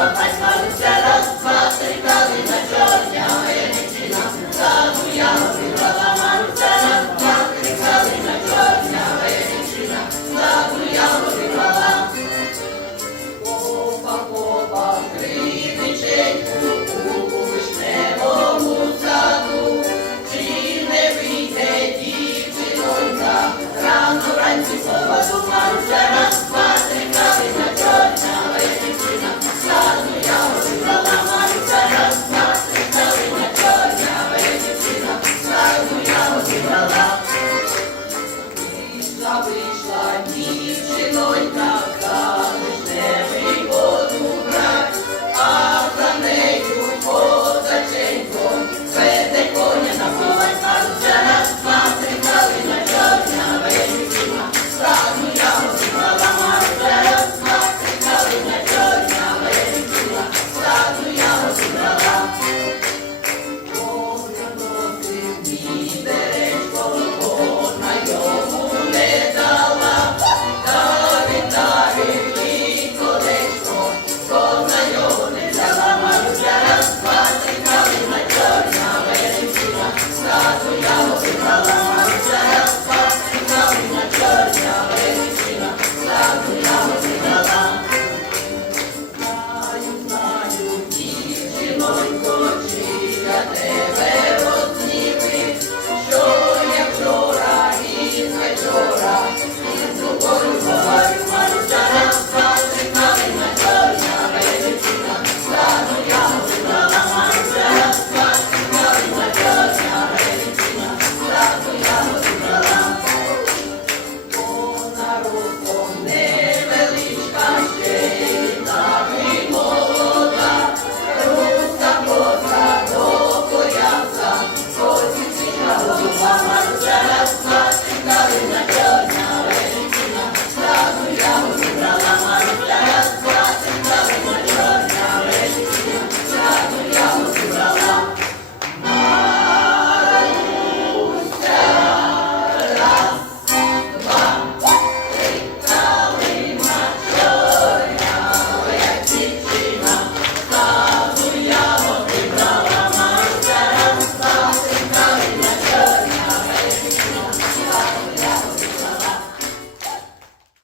Papa